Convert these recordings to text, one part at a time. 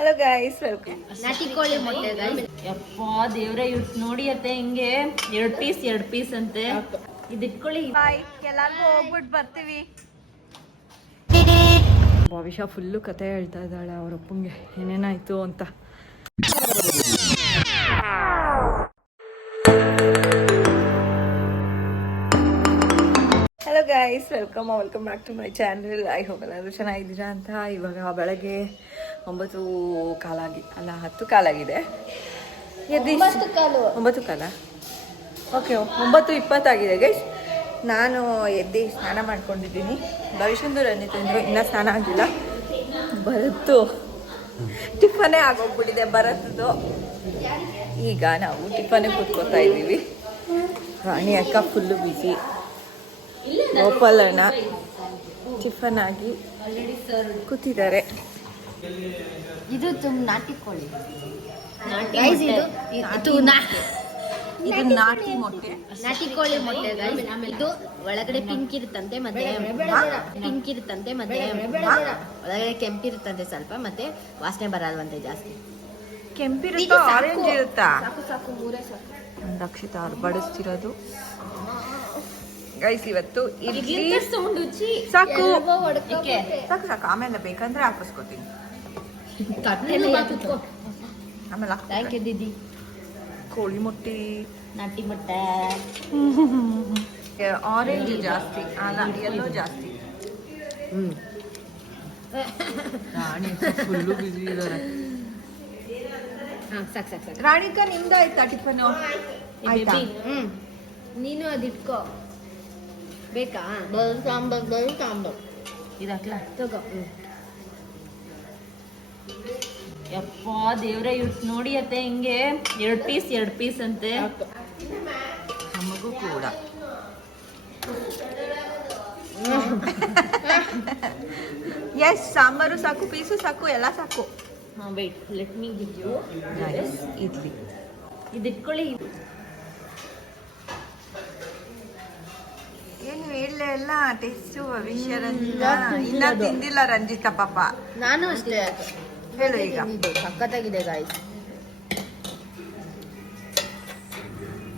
Hello guys, welcome. ನಾಟಿ ಕೋಳಿ ಮೊಟ್ಟೆ ಗೈಸ್. ಯಪ್ಪ ದೇವ್ರೆ, ಇವ್ರು ನೋಡಿ ಅತ್ತೆ ಹಿಂಗೆ ಎರಡು ಪೀಸ್ ಅಂತೆ. ಇದು ಇಟ್ಕೊಳ್ಳಿ. ಬಾಯ್, ಎಲ್ಲಾರ್ಗು ಹೋಗ್ಬಿಟ್ಟು ಬರ್ತೀವಿ. ಭವಿಷ್ಯ ಫುಲ್ಲು ಕತೆ ಹೇಳ್ತಾ ಇದ್ದಾಳೆ ಅವ್ರ ಅಪ್ಪಂಗೆ ಏನೇನಾಯ್ತು ಅಂತ. Hello guys, welcome back to my channel. I hope ಎಲ್ಲರೂ ಚೆನ್ನಾಗಿದ್ದೀರಾ ಅಂತ. ಇವಾಗ ಬೆಳಗ್ಗೆ 10 ಕಾಲಾಗಿದೆ. 9 ಕಾಲ, ಓಕೆ, 9:20 ಆಗಿದೆ ಗೈಸ್. ನಾನು ಎದ್ದು ಸ್ನಾನ ಮಾಡ್ಕೊಂಡಿದ್ದೀನಿ. ಭವಿಷ್ಯಂದು ರಂಜಿತಂದ್ರು ಇನ್ನೂ ಸ್ನಾನ ಆಗಿಲ್ಲ. ಭರತ್ತು ಟಿಫನೇ ಆಗೋಗ್ಬಿಟ್ಟಿದೆ ಭರತ್ತದು. ಈಗ ನಾವು ಟಿಫನ್ಗೆ ಕೂತ್ಕೋತಾ ಇದ್ದೀವಿ. ರಾಣಿ ಅಕ್ಕ ಫುಲ್ಲು ಬಿಸಿ. ಗೋಪಾಲ್ ಅಣ್ಣ ಟಿಫನ್ ಆಗಿ ಕೂತಿದ್ದಾರೆ. ಇದು ನಾಟಿ ಕೋಳಿ. ಇದು ನಾಟಿ ಮೊಟ್ಟೆ, ನಾಟಿ ಕೋಳಿ ಮೊಟ್ಟೆ ಗೈಸ್. ಇದು ಒಳಗಡೆ ಪಿಂಕ್ ಇರುತ್ತಂತೆ, ಮತ್ತೆ ಒಳಗಡೆ ಕೆಂಪಿರುತ್ತಂತೆ ಸ್ವಲ್ಪ, ಮತ್ತೆ ವಾಸನೆ ಬರಲ್ವಂತೆ ಜಾಸ್ತಿ. ಕೆಂಪಿರುತ್ತಾ ಆರೆಂಜ್ ಇರುತ್ತಾ? ಸಾಕು ಮೂರೇ ಸಾಕು. ರಕ್ಷಿತ ಅವ್ರು ಬಡಿಸ್ತಿರೋದು ಗೈಸ್. ಇವತ್ತು ಇಡ್ಲಿ ಸಾಕು, ಆಮೇಲೆ ಬೇಕಂದ್ರೆ ಹಾಕಿಸ್ಕೊತೀನಿ. ಆಮೇಲೆ ಥ್ಯಾಂಕ್ ಯು ದೀದಿ. ಕೋಳಿ ಮೊಟ್ಟೆ, ನಾಟಿ ಮೊಟ್ಟೆ. ಆರೆಂಜ್ ಜಾಸ್ತಿ ಅಲ್ಲ, ಎಲ್ಲೋ ಜಾಸ್ತಿ. ರಾಣಿ ಫುಲ್ಲು ಬಿಸಿ ಇದ್ದಾರೆ. ಸಾಕು. ರಾಣಿಕಾ, ನಿಮ್ದಾಯ್ತಾ ಟಿಫನ್? ಆಯ್ತಾ? ನೀನು ಅದಿಟ್ಕೋ. ಬೇಕಾ? ಸಾಂಬಾರ್ ಇದಾಕ್ಲಾ? ತಗೋ. ಯಪ್ಪ ದೇವ್ರೆ, ಇವ್ರು ನೋಡಿ ಅತ್ತೆ ಹಿಂಗೆ ಎರಡು ಪೀಸ್ ಅಂತೆ. ನಮಗೂ ಕೂಡ. ಎಸ್, ಸಾಂಬಾರು ಸಾಕು, ಪೀಸು ಸಾಕು, ಎಲ್ಲ ಸಾಕು. Wait, let me give you idli. ಇದು ಇಟ್ಕೊಳ್ಳಿ. ಏನು ಹೇಳಲೇ ಇಲ್ಲ ಟೇಸ್ಟು ವಿಷಯರಂತ. ಇನ್ನ ತಿಂದಿಲ್ಲ ರಂಜಿತಾ ಪಾಪ. ನಾನು ಅಷ್ಟೇ. ಹೇಳು ಈಗ. ಸಖತ್ತಾಗಿದೆ guys.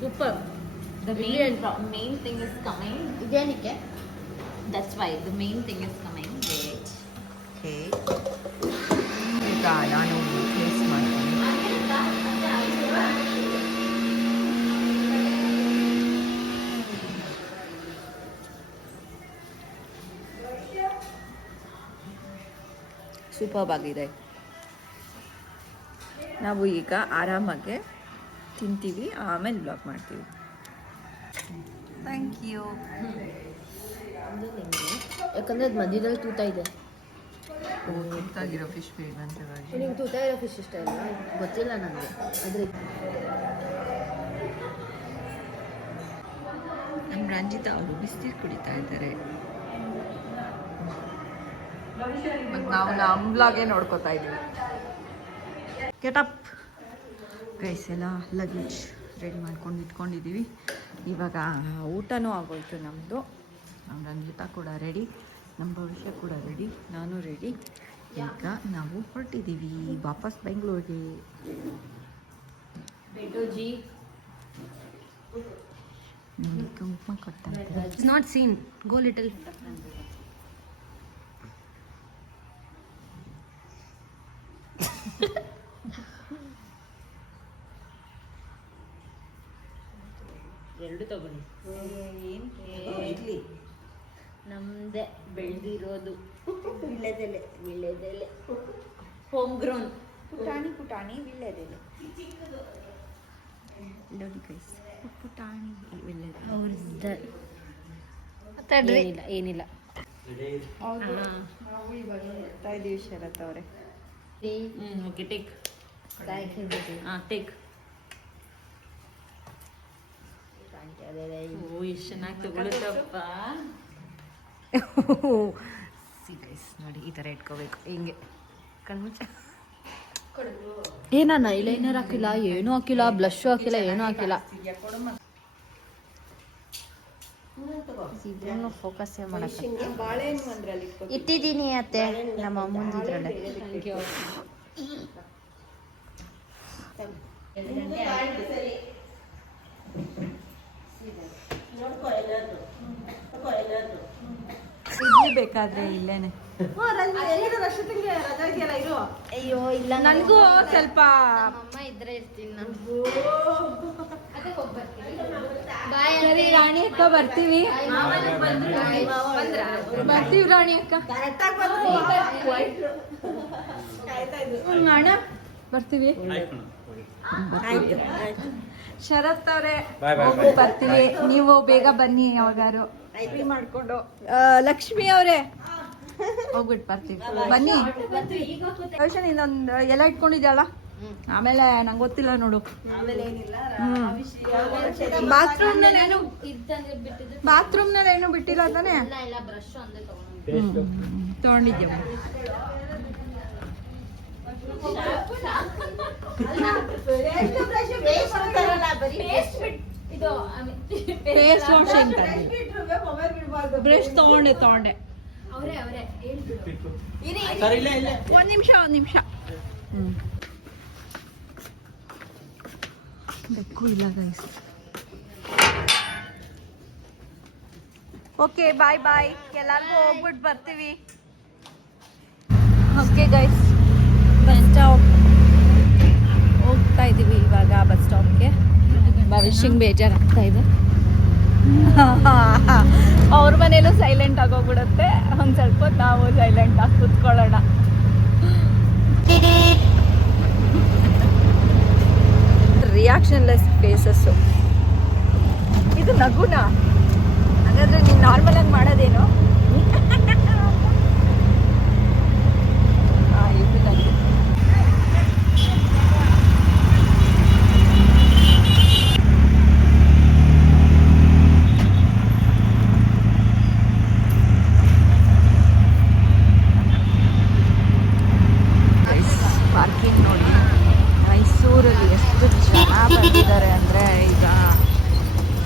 Super. The main thing is coming. ಇದೇನಕ್ಕೆ? That's why the main thing is coming. Wait. Okay, ಈಗ ನಾನು ಟೇಸ್ಟ್ ಮಾಡ್ತೀನಿ. ಸೂಪರ್ ಆಗಿದೆ. ನಾವು ಈಗ ಆರಾಮಾಗೆ ತಿಂತೀವಿ, ಆಮೇಲೆ ಬ್ಲಾಗ್ ಮಾಡ್ತೀವಿ. Thank you. ಯಾಕಂದ್ರೆ ಅದು ಮಧ್ಯದಲ್ಲಿ ತೂತ ಇದೆ. ತೂತಾಗಿರೋ ಫಿಶ್ ಬೇಕಂತೆ. ನಿಂಗೆ ತೂತ ಇರೋ ಫಿಶ್ ಇಷ್ಟ ಇಲ್ಲ? ಗೊತ್ತಿಲ್ಲ ನನಗೆ. ಅದ್ರ ನಮ್ಮ ರಂಜಿತಾ ಅವರು ಬಿಸಿನೀರು ಕುಡಿತಾ ಇದ್ದಾರೆ. ನಾವು ನಮ್ಮ ಬ್ಲಾಗೇ ನೋಡ್ಕೋತಾ ಇದ್ದೀವಿ. ಗೆಟಪ್ ಗೈಸ್, ಎಲ್ಲ ಲಗೇಜ್ ರೆಡಿ ಮಾಡ್ಕೊಂಡು ಇಟ್ಕೊಂಡಿದ್ದೀವಿ. ಇವಾಗ ಊಟನೂ ಆಗೋಯ್ತು ನಮ್ಮದು. ನಮ್ಮ ರಂಜಿತಾ ಕೂಡ ರೆಡಿ, ನಮ್ಮ ಭವಿಷ್ಯ ಕೂಡ ರೆಡಿ, ನಾನು ರೆಡಿ. ಈಗ ನಾವು ಹೊರಟಿದ್ದೀವಿ ವಾಪಸ್ ಬೆಂಗಳೂರಿಗೆ. ಬೆಟೋಜಿ ಕುಂಕುಮ ಕೊಡ್ತಾ ಇದ್ದಾರೆ. It's not seen. Go little. ಎರಡು ತಗೊಳ್ಳಿ. ಇಡ್ಲಿ ನಮ್ದೆ ಬೆಳೆದಿರೋದು ವಿಳ್ಯದೆಲೆ. ಹೋಮ್ ಗ್ರೋನ್ ಪುಟಾಣಿ ವೀಳ್ಯದೆಲೆ. ನೋಡಿ ಗೈಸ್, ಪುಟಾಣಿ ವೀಳ್ಯದೆಲೆ. ಏನಿಲ್ಲ. ನಾವು ಇವಾಗ ಹೋಗ್ತಾ ಇದ್ದೀವಿ ಶರತ್ ಅವರೇ. Okay, take. ಟೇಕ್. ಓ, ಎಷ್ಟು ಚೆನ್ನಾಗಿ ತಗೊಳುತ್ತಪ್ಪ. ಸಿ ಗೈಸ್, ನೋಡಿ ಈ ಥರ ಇಟ್ಕೋಬೇಕು, ಹಿಂಗೆ ಕಣ್ಮುಚ್ಚ. ನಾನು ಐಲೈನರ್ ಹಾಕಿಲ್ಲ, ಏನೂ ಹಾಕಿಲ್ಲ, ಬ್ಲಷ್ ಹಾಕಿಲ್ಲ, ಏನೂ ಹಾಕಿಲ್ಲ. ಫೋಕಸ್ ಮಾಡಕ್ಕೆ ಬಾಳೆಹಣ್ಣು ಒಂದ್ರಲ್ಲಿ ಇಟ್ಟಿದ್ದೀನಿ ಅತ್ತೆ, ನಮ್ಮ ಅಮ್ಮಂದು ಇದ್ರಲ್ಲೇ. ಇಡ್ಲಿ ಬೇಕಾದ್ರೆ ಇಲ್ಲೇನೆ. ಅಯ್ಯೋ ಇಲ್ಲ, ನನಗೂ ಸ್ವಲ್ಪ ಅಮ್ಮ ಇದ್ರೆ ಇರ್ತೀನಿ ನಾನು. ಸರಿ ರಾಣಿ ಅಕ್ಕ, ಬರ್ತೀವಿ ಬರ್ತೀವಿ ರಾಣಿ ಅಕ್ಕ. ಅಣ್ಣ ಬರ್ತೀವಿ. ಶರತ್ ಅವರೇ ಬರ್ತೀವಿ, ನೀವು ಬೇಗ ಬನ್ನಿ ಯಾವಾಗಾರು ಮಾಡ್ಕೊಂಡು. ಲಕ್ಷ್ಮಿ ಅವರೇ ಹೋಗ್ಬಿಟ್ಟು ಬರ್ತೀವಿ, ಬನ್ನಿ. ರೋಷನ್ ಇನ್ನೊಂದು ಎಲ್ಲ ಇಟ್ಕೊಂಡಿದ್ಯಲ್ಲ, ಆಮೇಲೆ ನಂಗೆ ಗೊತ್ತಿಲ್ಲ ನೋಡು. ಬಾತ್ರೂಮ್ನಲ್ಲಿ ಏನು ಬಿಟ್ಟಿಲ್ಲ ತಾನೆ? ತಗೊಂಡಿದ್ಯಾ? ಫೇಸ್ ವಾಷಿಂಗ್ ಬ್ರಷ್ ತಗೊಂಡೆ ಒಂದ್ ನಿಮಿಷ. ಬೆಕ್ಕು ಇಲ್ಲ ಗೈಸ್. ಓಕೆ ಬಾಯ್ ಬಾಯ್, ಎಲ್ಲಾರ್ಗು ಹೋಗ್ಬಿಟ್ಟು ಬರ್ತೀವಿ. ಓಕೆ ಗೈಸ್, ಬಸ್ ಸ್ಟಾಪ್ ಹೋಗ್ತಾ ಇದೀವಿ ಇವಾಗ. ಬಸ್ ಸ್ಟಾಪ್ಗೆ ಭವಿಷ್ಯಂಗೆ ಬೇಜಾರಾಗ್ತಾ ಇದೆ. ಅವ್ರ ಮನೇಲೂ ಸೈಲೆಂಟ್ ಆಗೋಗ್ಬಿಡುತ್ತೆ. ಒಂದು ಸ್ವಲ್ಪ ಹೊತ್ತು ನಾವು ಸೈಲೆಂಟ್ ಆಗಿ ಕೂತ್ಕೊಳ್ಳೋಣ. ರಿಯಾಕ್ಷನ್ಲೆಸ್ ಫೇಸಸ್ಸು. ಇದು ನಗುನಾ? ಹಾಗಾದ್ರೆ ನೀನು ನಾರ್ಮಲ್ ಆಗಿ ಮಾಡೋದೇನು? ಇದು ನಗು. ಪಾರ್ಕಿಂಗ್ ನೋಡಿ, ಮೈಸೂರಲ್ಲಿ ಎಷ್ಟು ಜನ ಬಂದಿದ್ದಾರೆ ಅಂದರೆ ಈಗ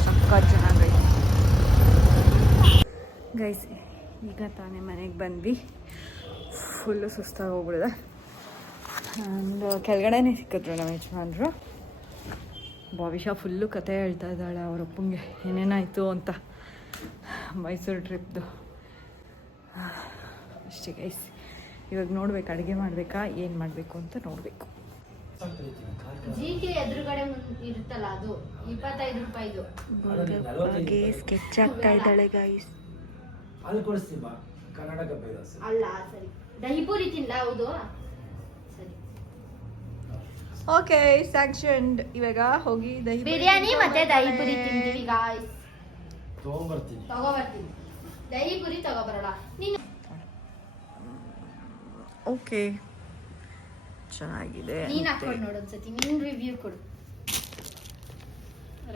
ಸಖತ್ ಚೆನ್ನಾಗೈತೆ ಗೈಸ್. ಈಗ ತಾನೇ ಮನೆಗೆ ಬಂದ್ವಿ, ಫುಲ್ಲು ಸುಸ್ತಾಗಿ ಹೋಗ್ಬಿಡಿದೆ. ಆ್ಯಂಡ್ ಕೆಳಗಡೆನೇ ಸಿಕ್ಕಿದ್ರು ನಮ್ಮ ಯಜಮಾನ್ರು. ಭವಿಷ್ಯ ಫುಲ್ಲು ಕತೆ ಹೇಳ್ತಾ ಇದ್ದಾಳೆ ಅವ್ರ ಅಪ್ಪಂಗೆ ಏನೇನಾಯಿತು ಅಂತ ಮೈಸೂರು ಟ್ರಿಪ್ದು. ಅಷ್ಟೇ ಗೈಸ್, ಇವಾಗ ನೋಡ್ಬೇಕು ಅಡುಗೆ ಮಾಡಬೇಕಾ ಏನು ಮಾಡಬೇಕು ಅಂತ ನೋಡಬೇಕು. ಜಿಕೆ ಎದುರುಗಡೆ ಇರುತ್ತಲ್ಲ, ಅದು 25 ರೂಪಾಯಿದು. ಗೋಲ್ಗಪ್ಪಾಗೆ ಸ್ಕೆಚ್ ಆಗ್ತಾ ಇದ್ದಾಳೆ ಗೈಸ್. ಅಲ್ಲ ಸರಿ, ದಹಿಪುರಿ ತಿನ್ಲ? ಹೌದು ಸರಿ. Okay sanction. ಇವಾಗ ಹೋಗಿ ದಹಿ ಬಿರಿಯಾನಿ ಮತ್ತೆ ದಹಿಪುರಿ ತಿಂತೀವಿ ಗಾಯ್ಸ್. ತಗೋಬರ್ತೀನಿ ದಹಿಪುರಿ ತಗೋಬರೋಣ ನೀನು. ಓಕೆ ಚೆನ್ನಾಗಿದೆ. ನೀನು ಹಾಕೊಂಡು ನೋಡು ಒಂದ್ಸತಿ, ನಿನ್ನ ರಿವ್ಯೂ ಕೊಡು.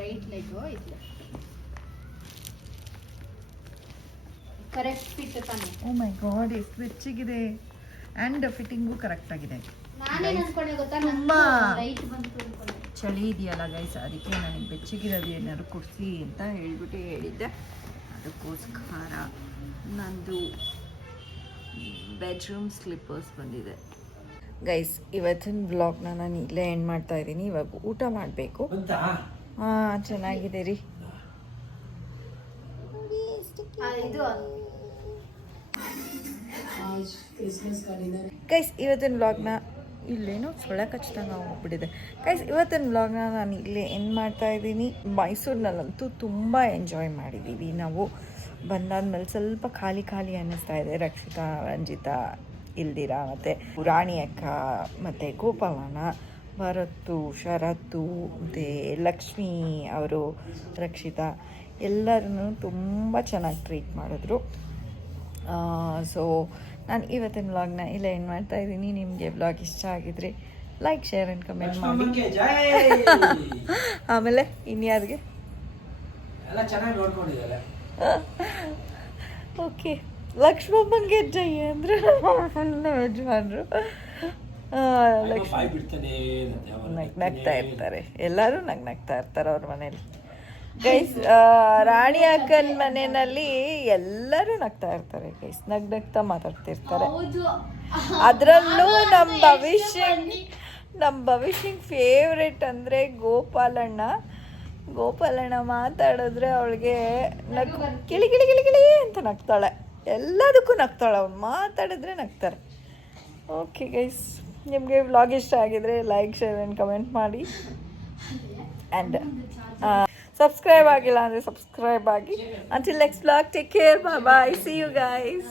ರೈಟ್ ಲೆಗು ಇಲ್ಲ ಕರೆಕ್ಟ್ ಫಿಟ್ ತಾನೆ? ಓ ಮೈ ಗಾಡ್, ಎಷ್ಟು ಬೆಚ್ಚಗಿದೆ. ಆ್ಯಂಡ್ ಫಿಟ್ಟಿಂಗು ಕರೆಕ್ಟ್ ಆಗಿದೆ. ನಾನೇನು ಅನ್ಕೊಂಡೆ ಗೊತ್ತಾ, ತುಂಬಾ ರೈಟ್ ಬಂತು ಅನ್ಕೊಂಡೆ. ಚಳಿ ಇದೆಯಲ್ಲ ಗೈಸ್, ಅದಕ್ಕೆ ನನಗೆ ಬೆಚ್ಚಗಿರೋದು ಏನಾದ್ರು ಕೊಡಿಸಿ ಅಂತ ಹೇಳ್ಬಿಟ್ಟು ಹೇಳಿದ್ದೆ. ಅದಕ್ಕೋಸ್ಕರ ನಂದು ಬೆಡ್ರೂಮ್ ಸ್ಲಿಪ್ಪರ್ಸ್ ಬಂದಿದೆ ಗೈಸ್. ಇವತ್ತಿನ ಬ್ಲಾಗ್ನ ನಾನು ಇಲ್ಲೇ ಎಂಡ್ ಮಾಡ್ತಾ ಇದ್ದೀನಿ. ಇವಾಗ ಊಟ ಮಾಡಬೇಕು. ಹಾಂ ಚೆನ್ನಾಗಿದೆ ರೀ. ಇದು ಗೈಸ್ ಇವತ್ತಿನ ವ್ಲಾಗ್ನ ಇಲ್ಲೇನೋ ಸೊಳ್ಳೆ ಕಚ್ಚಿದಂಗೆ ಹೋಗ್ಬಿಟ್ಟಿದೆ ಗೈಸ್. ಇವತ್ತಿನ ವ್ಲಾಗ್ನ ನಾನು ಇಲ್ಲೇ ಎಂಡ್ ಮಾಡ್ತಾ ಇದ್ದೀನಿ. ಮೈಸೂರಿನಲ್ಲಂತೂ ತುಂಬ ಎಂಜಾಯ್ ಮಾಡಿದ್ದೀವಿ ನಾವು. ಬಂದಾದ್ಮೇಲೆ ಸ್ವಲ್ಪ ಖಾಲಿ ಖಾಲಿ ಅನ್ನಿಸ್ತಾ ಇದೆ. ರಕ್ಷಿತಾ, ರಂಜಿತಾ ಇಲ್ದಿರ, ಮತ್ತು ರಾಣಿ ಅಕ್ಕ, ಮತ್ತು ಗೋಪಾಲನ, ಭರತ್ತು, ಶರತ್ತು, ಮತ್ತು ಲಕ್ಷ್ಮಿ ಅವರು, ರಕ್ಷಿತಾ ಎಲ್ಲರನ್ನೂ ತುಂಬ ಚೆನ್ನಾಗಿ ಟ್ರೀಟ್ ಮಾಡಿದ್ರು. ಸೊ ನಾನು ಇವತ್ತಿನ ವ್ಲಾಗ್ನ ಇಲ್ಲ ಏನು ಮಾಡ್ತಾ ಇದ್ದೀನಿ. ನಿಮಗೆ ವ್ಲಾಗ್ ಇಷ್ಟ ಆಗಿದ್ರೆ ಲೈಕ್, ಶೇರ್ ಆ್ಯಂಡ್ ಕಮೆಂಟ್ ಮಾಡಿ. ಆಮೇಲೆ ಇನ್ಯಾರಿಗೆ ಎಲ್ಲ ಚೆನ್ನಾಗಿ ನೋಡ್ಕೊಂಡಿದ್ದಾರೆ. ಓಕೆ, ಲಕ್ಷ್ಮಮ್ಮಂಗೆ ಜೈ ಅಂದರೆ ಯಜಮಾನ್ರು ಲಕ್ಷ್ಮಿ ನಗ್ತಾ ಇರ್ತಾರೆ. ಎಲ್ಲರೂ ನಗ್ತಾ ಇರ್ತಾರೆ ಅವ್ರ ಮನೇಲಿ. ಗೈಸ್ ರಾಣಿ ಅಕ್ಕನ ಮನೆಯಲ್ಲಿ ಎಲ್ಲರೂ ನಗ್ತಾ ಇರ್ತಾರೆ ಗೈಸ್, ನಗ್ತಾ ಮಾತಾಡ್ತಿರ್ತಾರೆ. ಅದರಲ್ಲೂ ನಮ್ಮ ಭವಿಷ್ಯಂಗ್ ಫೇವ್ರೆಟ್ ಅಂದರೆ ಗೋಪಾಲಣ್ಣ ಮಾತಾಡಿದ್ರೆ ಅವಳಿಗೆ ಕಿಳಿ ಕಿಳಿ ಕಿಳಿ ಕಿಳಿ ಅಂತ ನಗ್ತಾಳೆ. ಎಲ್ಲದಕ್ಕೂ ನಗ್ತಾಳೆ, ಅವ್ಳು ಮಾತಾಡಿದ್ರೆ ನಗ್ತಾರೆ. ಓಕೆ ಗೈಸ್, ನಿಮಗೆ ವ್ಲಾಗ್ ಇಷ್ಟ ಆಗಿದ್ರೆ ಲೈಕ್, ಶೇರ್ ಆ್ಯಂಡ್ ಕಮೆಂಟ್ ಮಾಡಿ. ಆ್ಯಂಡ್ ಸಬ್ಸ್ಕ್ರೈಬ್ ಆಗಿಲ್ಲ ಅಂದರೆ ಸಬ್ಸ್ಕ್ರೈಬ್ ಆಗಿ. Until next vlog, take care, bye bye, see you guys.